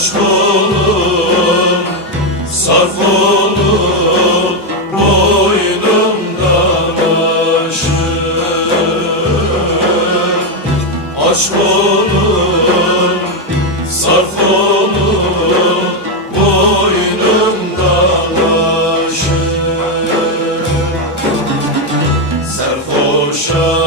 aşk olup sarf olup boynumdan aşık aşk olup sarf olup boynumdan aşık serhoşa